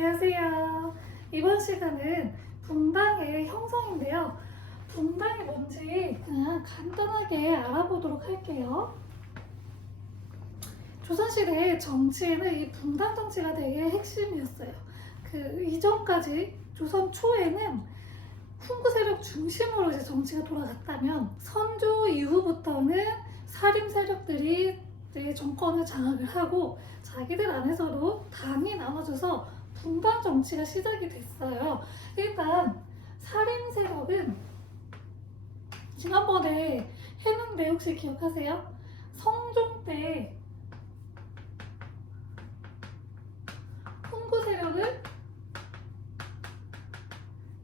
안녕하세요. 이번 시간은 분당의 형성인데요. 분당이 뭔지 그냥 간단하게 알아보도록 할게요. 조선시대 정치에는 이 분당 정치가 되게 핵심이었어요. 그 이전까지 조선 초에는 훈구 세력 중심으로 이제 정치가 돌아갔다면 선조 이후부터는 사림 세력들이 이제 정권을 장악을 하고 자기들 안에서도 당이 나눠져서 분당 정치가 시작이 됐어요. 일단 사림 세력은 지난번에 했는데 혹시 기억하세요? 성종 때 훈구 세력을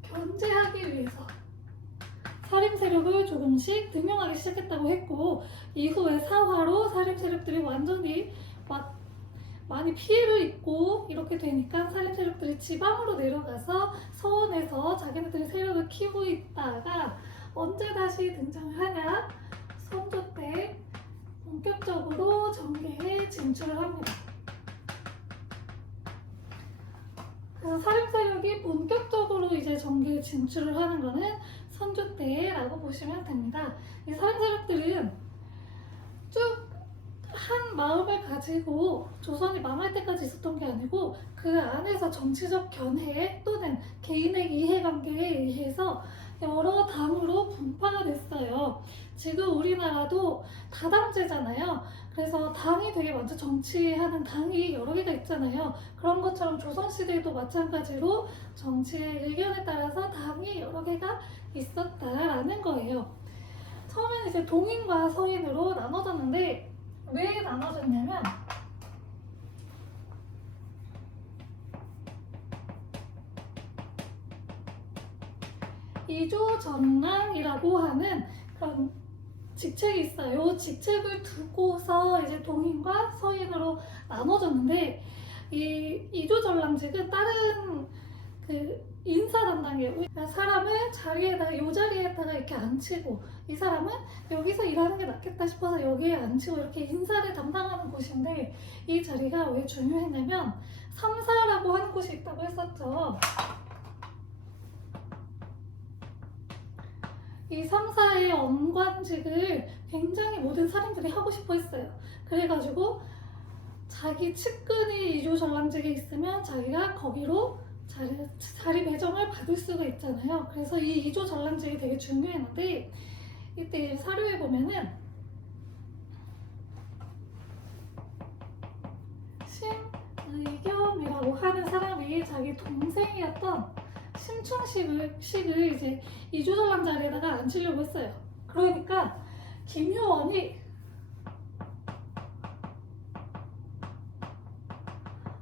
견제하기 위해서 사림 세력을 조금씩 등용하기 시작했다고 했고, 이후에 사화로 사림 세력들이 완전히 많이 피해를 입고 이렇게 되니까 사림 세력들이 지방으로 내려가서 서원에서 자기네들의 세력을 키우고 있다가 언제 다시 등장을 하냐? 선조 때 본격적으로 정계에 진출을 합니다. 그래서 사림 세력이 본격적으로 이제 정계에 진출을 하는 거는 선조 때라고 보시면 됩니다. 이 사림 세력들은 쭉 한 마음을 가지고 조선이 망할 때까지 있었던 게 아니고 그 안에서 정치적 견해 또는 개인의 이해관계에 의해서 여러 당으로 분파가 됐어요. 지금 우리나라도 다당제잖아요. 그래서 당이 되게 먼저 정치하는 당이 여러 개가 있잖아요. 그런 것처럼 조선시대에도 마찬가지로 정치의 의견에 따라서 당이 여러 개가 있었다라는 거예요. 처음에는 이제 동인과 서인으로 나눠졌는데 왜 나눠졌냐면 이조전랑이라고 하는 그런 직책이 있어요. 직책을 두고서 이제 동인과 서인으로 나눠졌는데 이 이조전랑직은 다른 그 인사 담당이에요. 그러니까 사람을 자리에다가 요 자리에다가 이렇게 앉히고 이 사람은 여기서 일하는 게 낫겠다 싶어서 여기에 앉히고 이렇게 인사를 담당하는 곳인데, 이 자리가 왜 중요했냐면 삼사라고 하는 곳이 있다고 했었죠. 이 삼사의 엄관직을 굉장히 모든 사람들이 하고 싶어 했어요. 그래가지고 자기 측근이 이조전랑직에 있으면 자기가 거기로 자리 배정을 받을 수가 있잖아요. 그래서 이 이조전랑직이 되게 중요했는데, 이때 사료에 보면은 심의겸이라고 하는 사람이 자기 동생이었던 심충식을 이제 이조전랑 자리에다가 앉히려고 했어요. 그러니까 김효원이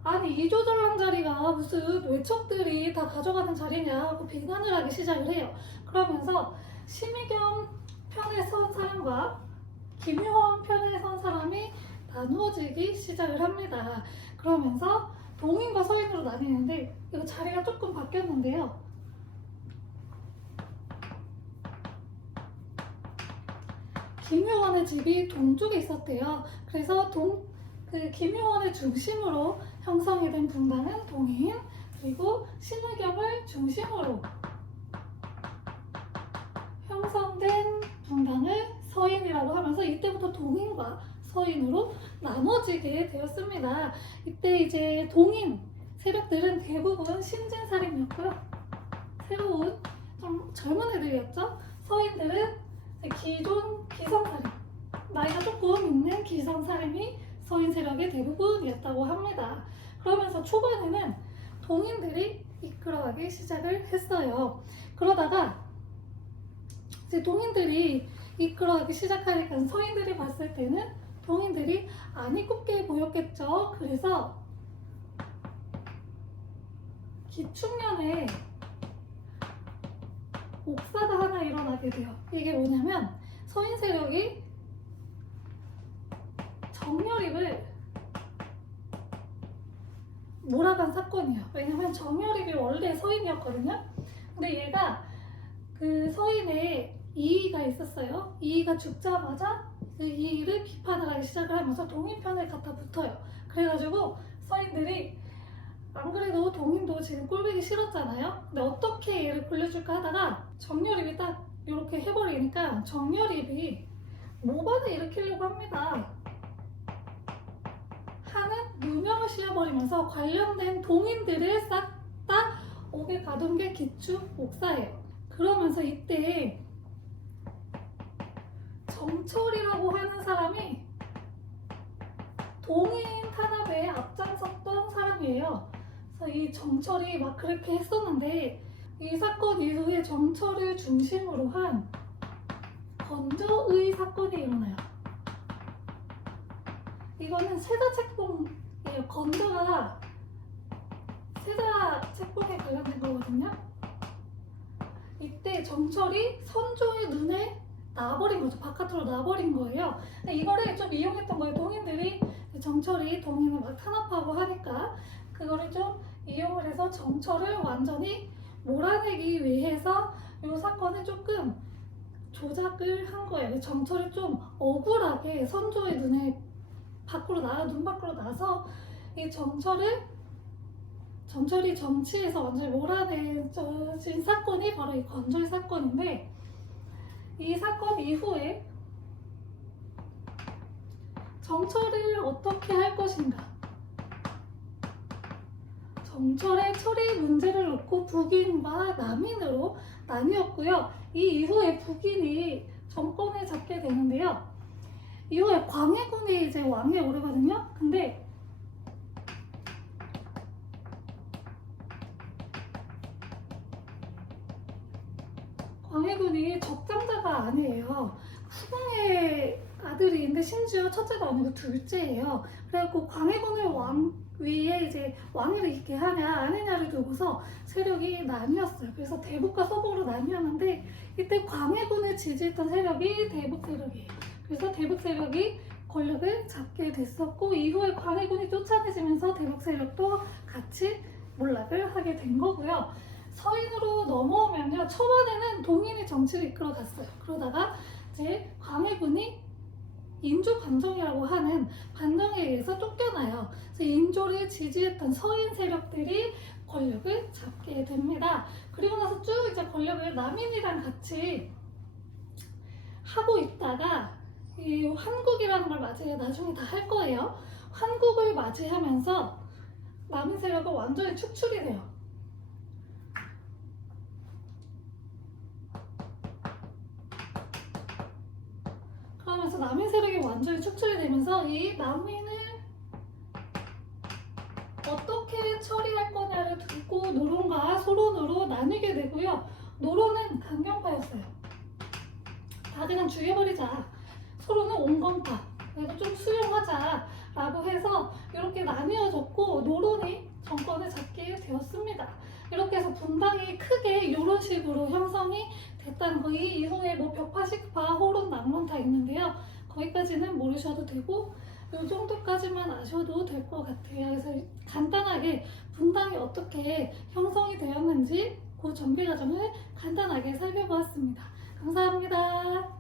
아니 이조전랑 자리가 무슨 외척들이 다 가져가는 자리냐고 비난을 하기 시작을 해요. 그러면서 심의겸 편에 선 사람과 김효원 편에 선 사람이 나누어지기 시작을 합니다. 그러면서 동인과 서인으로 나뉘는데 이거 자리가 조금 바뀌었는데요. 김효원의 집이 동쪽에 있었대요. 그래서 김효원을 중심으로 형성이 된 분당은 동인, 그리고 심의겸을 중심으로 형성된 분당을 서인이라고 하면서 이때부터 동인과 서인으로 나눠지게 되었습니다. 이때 이제 동인 세력들은 대부분 신진사림이었고요. 새로운 좀 젊은 애들이었죠. 서인들은 기존 기성사림, 나이가 조금 있는 기성사림이 서인 세력의 대부분이었다고 합니다. 그러면서 초반에는 동인들이 이끌어가기 시작을 했어요. 그러다가 이제 동인들이 이끌어가기 시작하니까 서인들이 봤을 때는 동인들이 안 이롭게 보였겠죠. 그래서 기축년에 옥사가 하나 일어나게 돼요. 이게 뭐냐면 서인 세력이 정여립을 몰아간 사건이에요. 왜냐면 정여립이 원래 서인이었거든요. 근데 얘가 그 서인의 이의가 있었어요. 이의가 죽자마자 그 이의를 비판을 하기 시작을 하면서 동인 편에 갖다 붙어요. 그래가지고 서인들이 안 그래도 동인도 지금 꼴보기 싫었잖아요. 근데 어떻게 얘를 굴려줄까 하다가 정렬입이 딱 이렇게 해버리니까 정렬입이 모반을 일으키려고 합니다. 하는 누명을 씌워버리면서 관련된 동인들을 싹 다 옥에 가둔 게 기축 옥사예요. 그러면서 이때 정철이라고 하는 사람이 동인 탄압에 앞장섰던 사람이에요. 그래서 이 정철이 막 그렇게 했었는데 이 사건 이후에 정철을 중심으로 한 건조의 사건이 일어나요. 이거는 세자 책봉이에요. 건조가 세자 책봉에 관련된 거거든요. 이때 정철이 선조의 눈에 나버린 거죠. 바깥으로 나버린 거예요. 근데 이거를 좀 이용했던 거예요. 동인들이 정철이 동인을 막 탄압하고 하니까 그거를 좀 이용을 해서 정철을 완전히 몰아내기 위해서 이 사건을 조금 조작을 한 거예요. 정철이 좀 억울하게 선조의 눈 밖으로 나서 이 정철이 정치에서 완전히 몰아내진 사건이 바로 이 건조의 사건인데, 이 사건 이후에 정철을 어떻게 할 것인가? 정철의 처리 문제를 놓고 북인과 남인으로 나뉘었고요. 이 이후에 북인이 정권을 잡게 되는데요. 이후에 광해군이 이제 왕에 오르거든요. 근데 광해군이 적장자가 아니에요. 후궁의 아들인데 심지어 첫째가 아니고 둘째예요. 그래갖고 광해군을 위에 이제 왕위를 있게 하냐 아니냐를 두고서 세력이 나뉘었어요. 그래서 대북과 서북으로 나뉘었는데 이때 광해군을 지지했던 세력이 대북 세력이에요. 그래서 대북 세력이 권력을 잡게 됐었고, 이후에 광해군이 쫓아내지면서 대북 세력도 같이 몰락을 하게 된 거고요. 서인으로 넘어오면요, 초반에는 동인이 정치를 이끌어갔어요. 그러다가 이제 광해군이 인조 반정이라고 하는 반정에 의해서 쫓겨나요. 그래서 인조를 지지했던 서인 세력들이 권력을 잡게 됩니다. 그리고 나서 쭉 이제 권력을 남인이랑 같이 하고 있다가 이 환국이라는 걸 나중에 다 할 거예요. 환국을 맞이하면서 남인 세력은 완전히 축출이 돼요. 그러면서 남인 세력이 완전히 축출이 되면서 이 남인을 어떻게 처리할 거냐를 두고 노론과 소론으로 나뉘게 되고요. 노론은 강경파였어요. 다 그냥 죽여버리자. 소론은 온건파. 그래도 좀 수용하자 라고 해서 이렇게 나뉘어졌고, 노론이 정권을 잡게 되었습니다. 이렇게 해서 분당이 크게 이런 식으로 형성이 됐다는 거. 이 이후에 뭐 벽파, 식파, 호론, 낙론 다 있는데요. 거기까지는 모르셔도 되고 이 정도까지만 아셔도 될 것 같아요. 그래서 간단하게 분당이 어떻게 형성이 되었는지 그 전개 과정을 간단하게 살펴보았습니다. 감사합니다.